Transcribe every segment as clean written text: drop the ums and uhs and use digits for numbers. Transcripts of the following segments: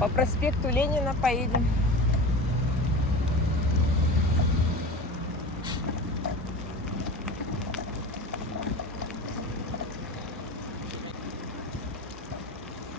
По проспекту Ленина поедем.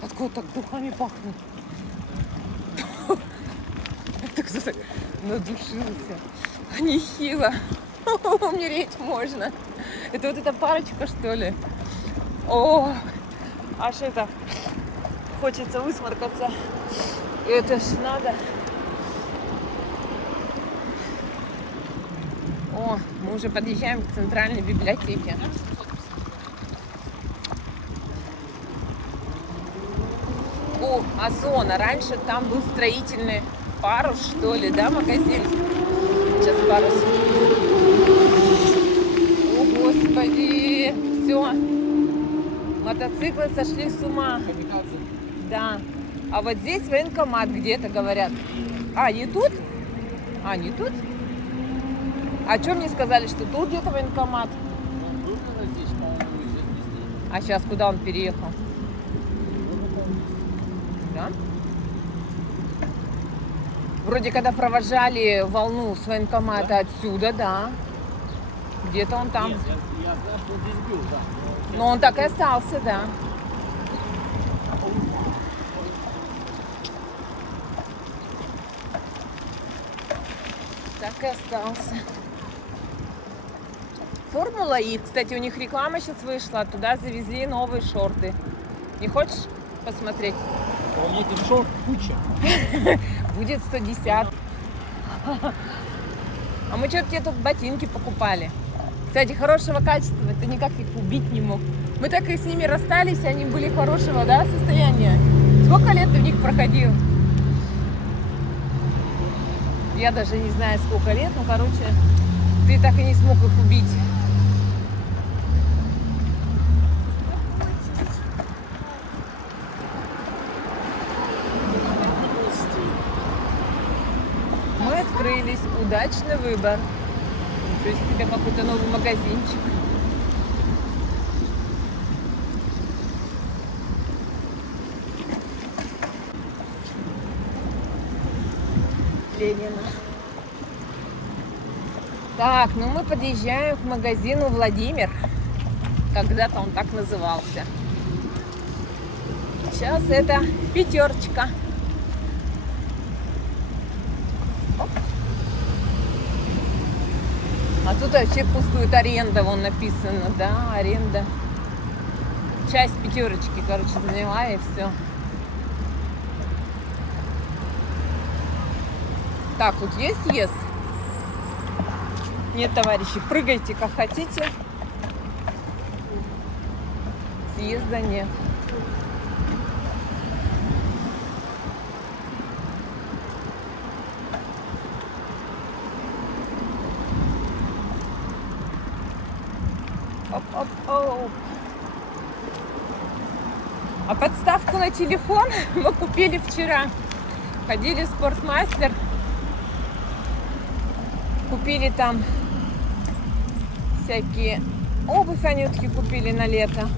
Откуда так духами пахнет? Это кто так надушился? Нехило. Умереть можно. Это вот эта парочка, что ли? О, аж это хочется высморкаться. Это ж надо. О, мы уже подъезжаем к центральной библиотеке. О, Озона. Раньше там был строительный парус, что ли, да, магазин? Сейчас парус. О, Господи. Все. Мотоциклы сошли с ума. Да. А вот здесь военкомат где-то, говорят. А, не тут? А, не тут? А что мне сказали, что тут где-то военкомат? А сейчас куда он переехал? Да? Вроде когда провожали волну с военкомата отсюда, да. Где-то он там. Нет, я знаю, что он здесь был, да. Но он так и остался, да. Так и остался. Формула И, кстати, у них реклама сейчас вышла, туда завезли новые шорты. Не хочешь посмотреть? А у меня этих шорт куча. Будет 110. А мы что-то тебе тут ботинки покупали. Кстати, хорошего качества, ты никак их убить не мог. Мы так и с ними расстались, они были хорошего, да, состояния. Сколько лет ты в них проходил? Я даже не знаю, сколько лет, но, короче, ты так и не смог их убить. Мы открылись. Удачный выбор. Ничего себе, какой-то новый магазинчик. Ленина. Так, ну мы подъезжаем к магазину Владимир. Когда-то он так назывался. Сейчас это пятерочка. Оп. А тут вообще пустует аренда, вон написано, да, аренда. Часть пятерочки, короче, заняла и все. Так, тут есть съезд? Нет, товарищи, прыгайте как хотите. Съезда нет. Оп-оп-оп. А подставку на телефон мы купили вчера. Ходили в Спортмастер. Купили там всякие обувь, анютки купили на лето.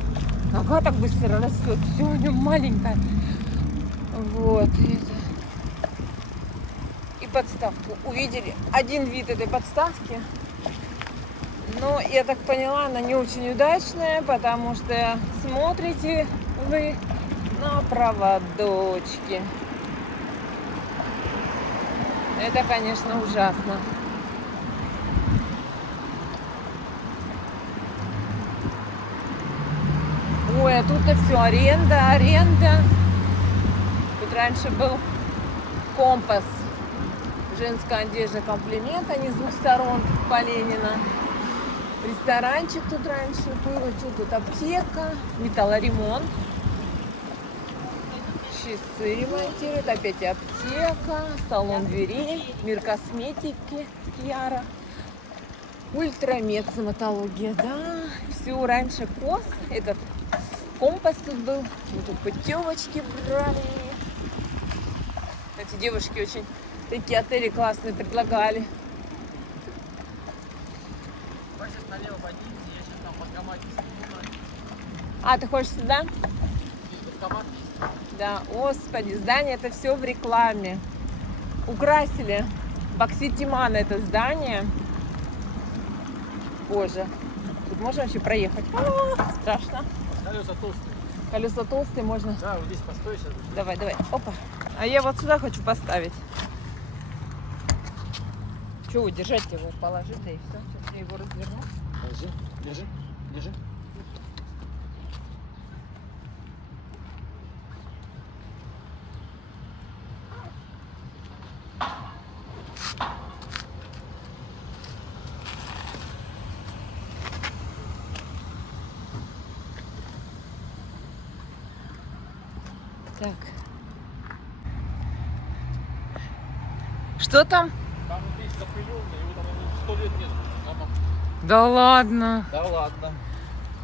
Ага, так быстро растет. Все у нем маленькое. Вот. И подставку. Увидели один вид этой подставки. Но, я так поняла, она не очень удачная, потому что смотрите вы на проводочки. Это, конечно, ужасно. Ой, а тут-то все аренда. Тут раньше был Компас. Женская одежда, комплимент, они с двух сторон по Ленина. Ресторанчик тут раньше был, что тут аптека, металлоремонт, часы монтируют, опять аптека, салон дверей, мир косметики, Яра, ультрамед, стоматология, да, все раньше КОС, этот Компас тут был, мы тут путевочки брали. Эти девушки очень такие отели классные предлагали. Налево поднимите, я сейчас там в банкомате снимаю. А, ты хочешь сюда? Здесь банкомат есть. Да, господи, здание это все в рекламе. Украсили Бокситимана это здание. Боже, тут можно вообще проехать? Страшно. Колеса толстые. Колеса толстые, можно. Да, вот здесь постой сейчас. Давай, давай. Опа. А я вот сюда хочу поставить. Чего, держать его, положи, да и все. Сейчас я его разверну. Держи, держи, держи. Так. Что там? Там здесь запылённый, его там 100 лет нет. Там- Да ладно. Да ладно.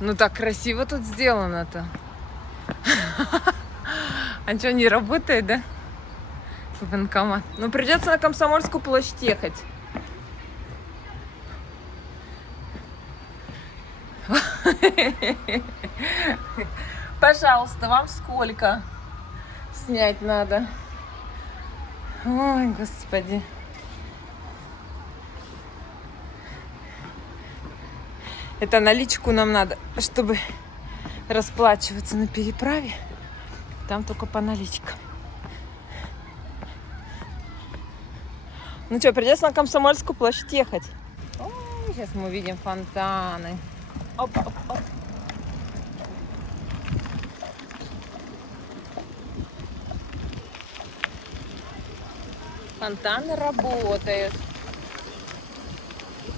Ну так красиво тут сделано-то. А что, не работает, да? Банкомат. Ну придется на Комсомольскую площадь ехать. Пожалуйста, вам сколько снять надо? Ой, господи. Это наличку нам надо, чтобы расплачиваться на переправе. Там только по наличкам. Ну что, придется на Комсомольскую площадь ехать. Ой, сейчас мы увидим фонтаны. Оп, оп, оп. Фонтаны работают.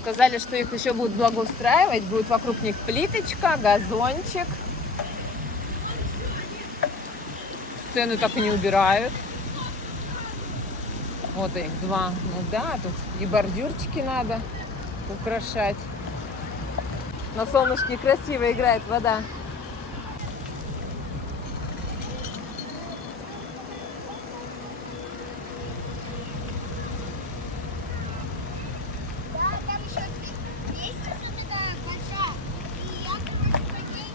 Сказали, что их еще будут благоустраивать. Будет вокруг них плиточка, газончик. Сцену так и не убирают. Вот их два. Ну да, тут и бордюрчики надо украшать. На солнышке красиво играет вода. Да, там еще лестница такая большая. И я по ней.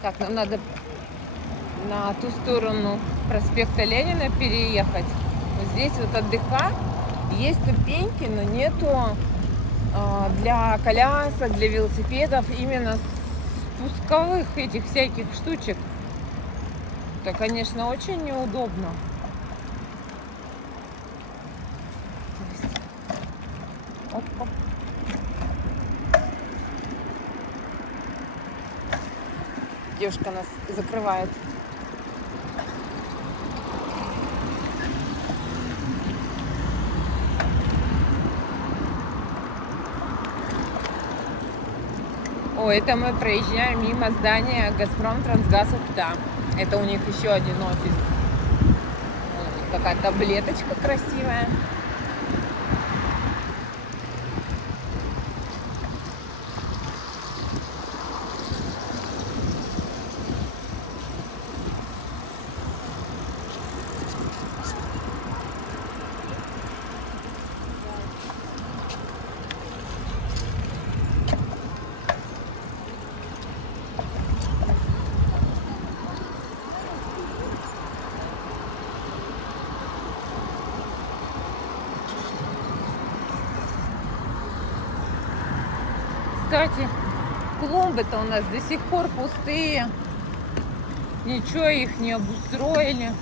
Так, нам надо на ту сторону проспекта Ленина переехать. Вот здесь вот от ДК есть ступеньки, но нету для колясок, для велосипедов именно спусковых этих всяких штучек. Это, конечно, очень неудобно. Оп, оп. Девушка нас закрывает. О, это мы проезжаем мимо здания Газпром Трансгаз Ухта. Это у них еще один офис. Вот какая таблеточка красивая. Кстати, клумбы-то у нас до сих пор пустые. Ничего их не обустроили.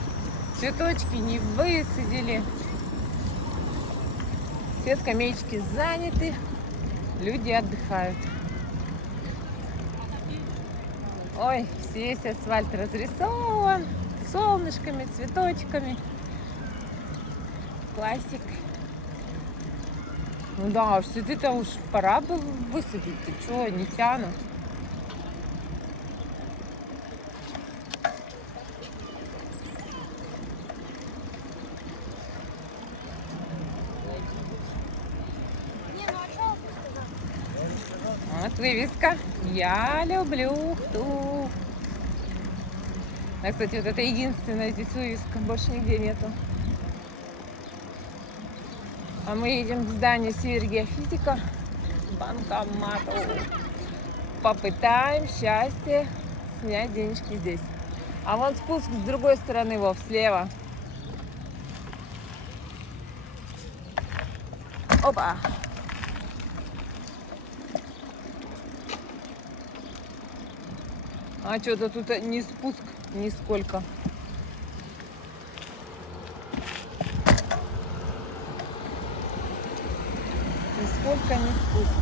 Цветочки не высадили. Все скамеечки заняты. Люди отдыхают. Ой, весь асфальт разрисован. Солнышками, цветочками. Классик. Ну да, уж цветы-то уж пора бы высадить. Ты чё, не тянут? Не, ну а что ты сказал? Вот вывеска. Я люблю Ухту. Да, кстати, вот это единственная здесь вывеска. Больше нигде нету. А мы едем в здание Сергия Физика, банкомату. Попытаем счастье снять денежки здесь. А вон спуск с другой стороны, Вов, слева. Опа! А что-то тут не спуск нисколько. Нисколько не спуск.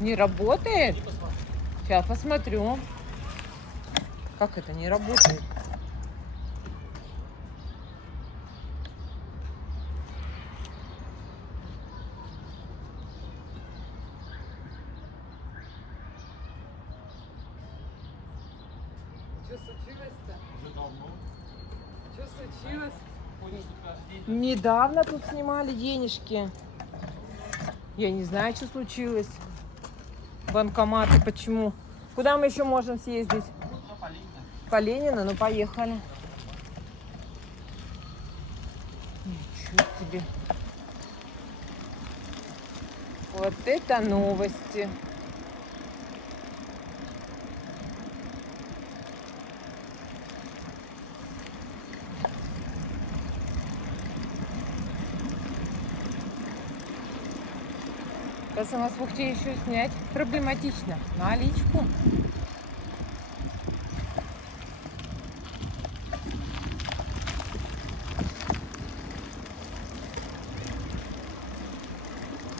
Не работает? Сейчас посмотрю. Как это не работает? Что случилось-то? Уже давно. Что случилось? Ходишь тут каждый день. Недавно тут снимали денежки. Я не знаю, что случилось. Банкоматы, почему? Куда мы еще можем съездить? Ну, по Ленина. По Ленина? Ну, поехали. Ничего себе. Вот это новости. Кажется, у нас в Ухте еще снять проблематично. Наличку.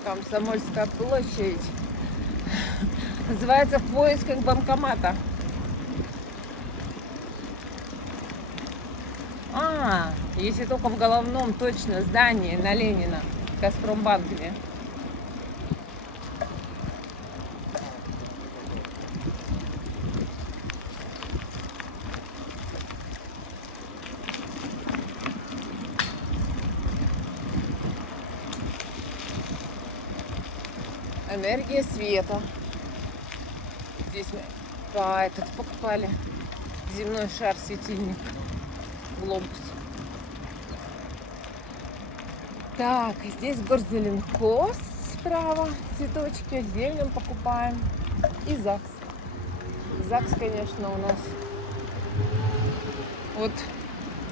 Комсомольская площадь. Называется «В поисках банкомата». Если только в головном точно здании на Ленина, в Газпромбанке. Энергия света. Здесь мы покупали земной шар-светильник. Глобус. Так, здесь Горзеленхоз справа. Цветочки. Землю покупаем. И ЗАГС. ЗАГС, конечно, у нас. Вот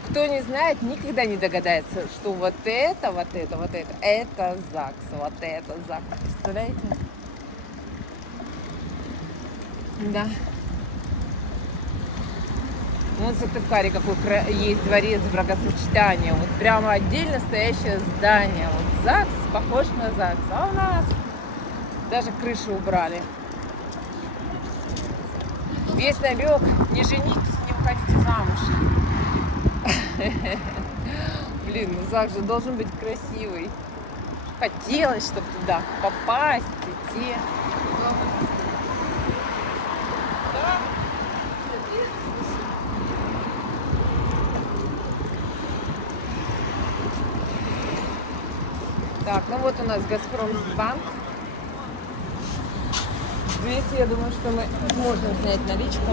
кто не знает, никогда не догадается, что вот это ЗАГС. Вот это ЗАГС. Представляете? Да. Вон в Сыктывкаре какой есть дворец бракосочетания. Вот прямо отдельно стоящее здание. Вот ЗАГС похож на ЗАГС. А у нас даже крышу убрали. Весь намек: не женитесь, не уходите замуж. Блин, ну ЗАГС же должен быть красивый. Хотелось, чтобы туда попасть, идти. Так, ну вот у нас Газпромбанк. Здесь я думаю, что мы можем снять наличку.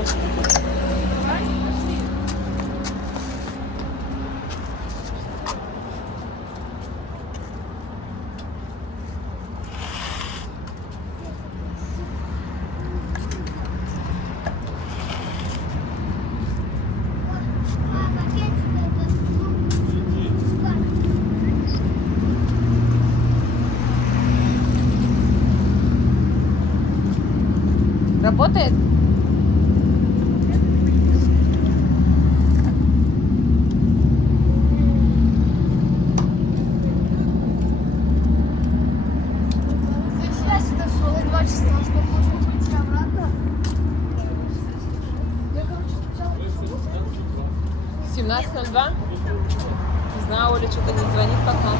Работает? Сейчас дошел, 2 часа, чтобы можно пойти обратно. Я, короче, сначала... 17:02? Не знаю, Оля что-то не звонит пока.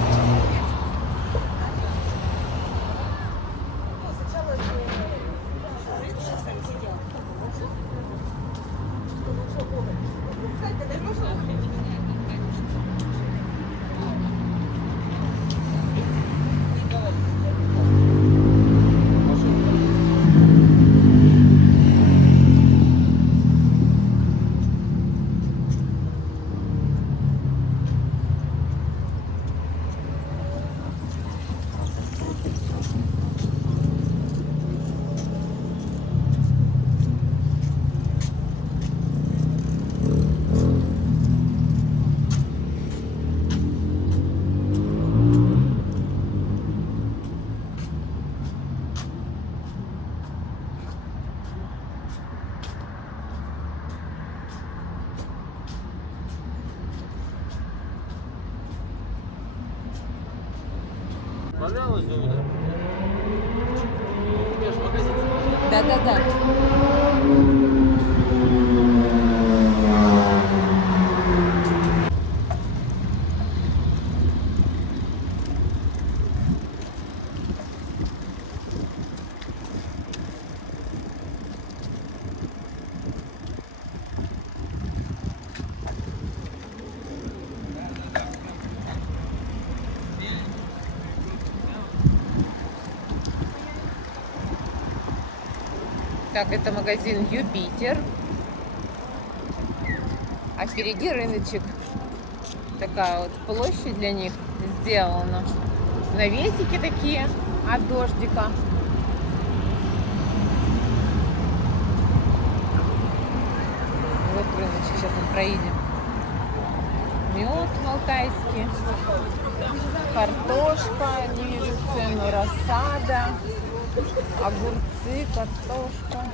Пожалуйста, Юля. Я же в магазин. Да-да-да. Так, это магазин Юпитер. А впереди рыночек. Такая вот площадь для них сделана. Навесики такие от дождика. Вот рыночек, сейчас мы проедем. Мед алтайский. Картошка, не вижу цену, рассада. Огурцы, картошка.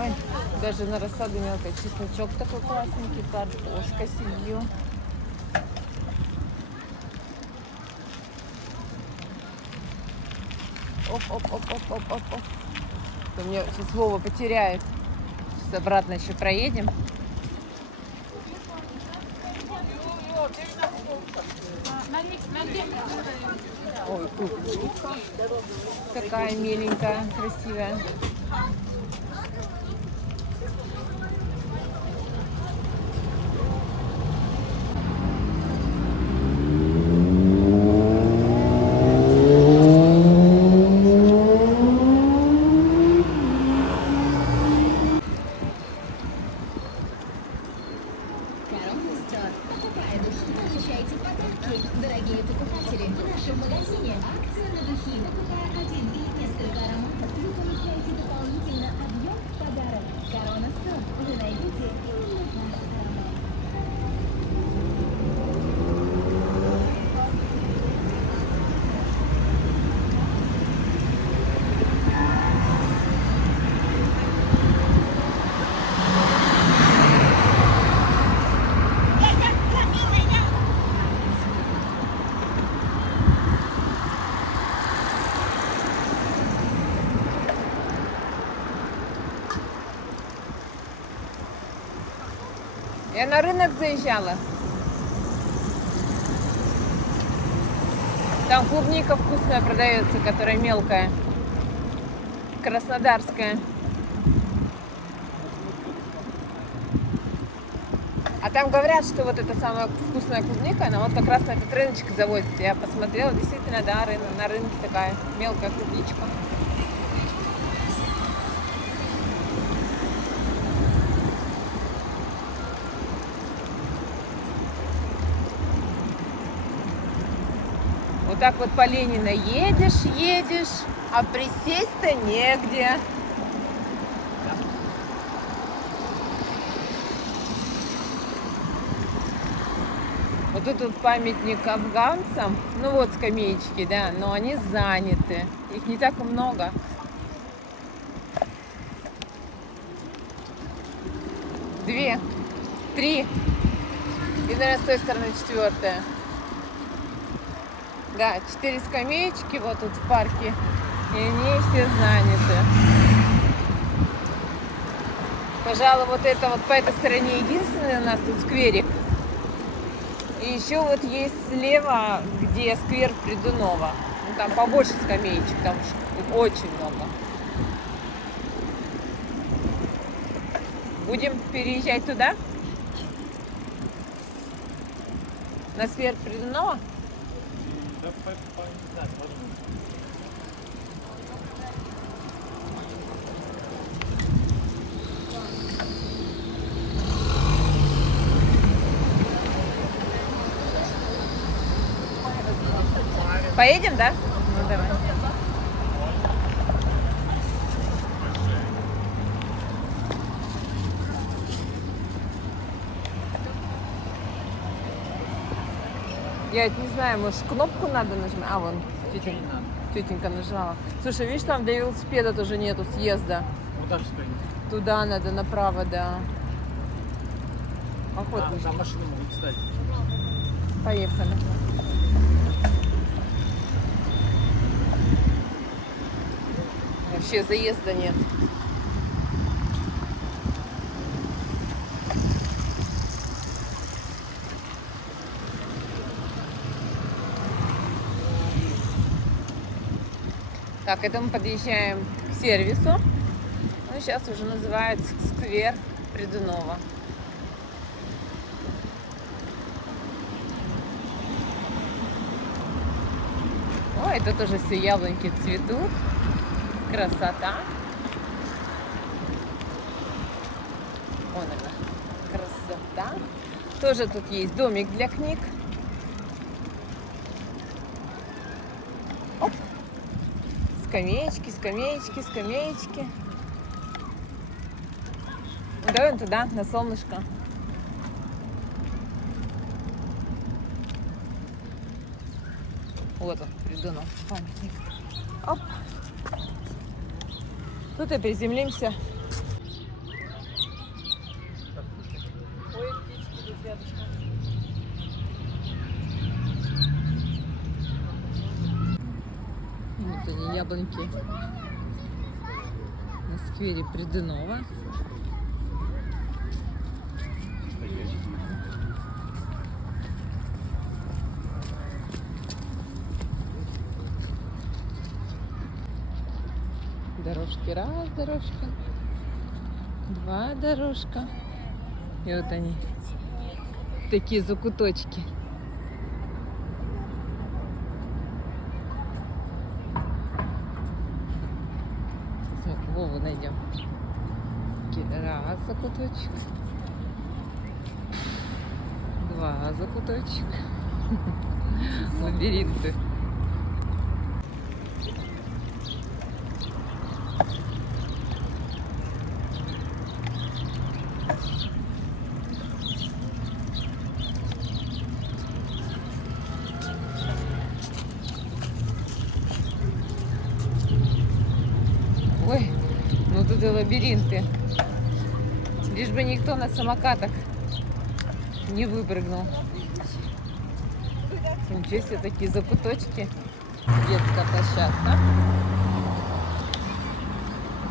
Ой, даже на рассаду мелкая. Чесночок такой классненький, картошка сидел. Оп. То мне сейчас Вова потеряет. Сейчас обратно еще проедем. Ой, клубника. Такая миленькая, красивая. Получайте подарки, дорогие покупатели. В нашем магазине акция на духи. Покупая один или несколько ароматов, вы получаете дополнительно объем в подарок. Корона Стор. Вы найдете именно ваш аромат. Я на рынок заезжала. Там клубника вкусная продается, которая мелкая. Краснодарская. А там говорят, что вот эта самая вкусная клубника, она вот как раз на этот рыночек завозит. Я посмотрела, действительно, да, на рынке такая мелкая клубничка. Вот так вот по Ленина едешь, а присесть-то негде. Вот тут вот памятник афганцам, ну вот скамеечки, да, но они заняты, их не так много. Две, три, и, наверное, с той стороны четвертая. Да, 4 скамеечки вот тут в парке, и они все заняты. Пожалуй, вот это вот по этой стороне единственный у нас тут скверик. И еще вот есть слева, где сквер Придунова. Ну, там побольше скамеечек, там очень много. Будем переезжать туда? На сквер Придунова? Да, не знаю, подумай. Поедем, да? Ну давай. Я вот не знаю, может кнопку надо нажимать? А, вон, тетенька нажала. Слушай, видишь, там для велосипеда тоже нету съезда. Куда же сходить? Туда надо, направо, да. Охотно. Там машины могут встать. Поехали. вообще заезда нет. Так, это мы подъезжаем к сервису. Ну, сейчас уже называется сквер Придунова. Ой, тут уже все яблоньки цветут. Красота. Вон она, красота. Тоже тут есть домик для книг. Оп. Скамеечки, скамеечки, скамеечки. Давай вон туда, на солнышко. Вот он, Придунов, памятник. Оп. Тут и приземлимся. Ой, птички тут рядышком. Вот они, яблоньки на сквере Придунова. Дорожки, раз дорожка, два дорожка. И вот они, такие закуточки. Сейчас мы Вову найдем. Раз закуточек, два закуточек. Лабиринты. Ой, ну тут и лабиринты. Лишь бы никто на самокатах не выпрыгнул. Ничего себе, такие закуточки. Детская площадка.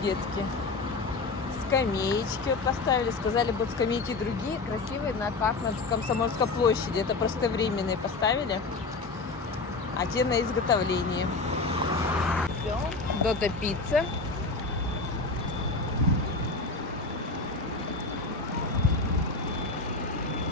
Детки. Скамеечки вот поставили. Сказали, будут скамейки другие, красивые, на как на Комсомольской площади. Это просто временные поставили. А те на изготовлении. Дота пицца.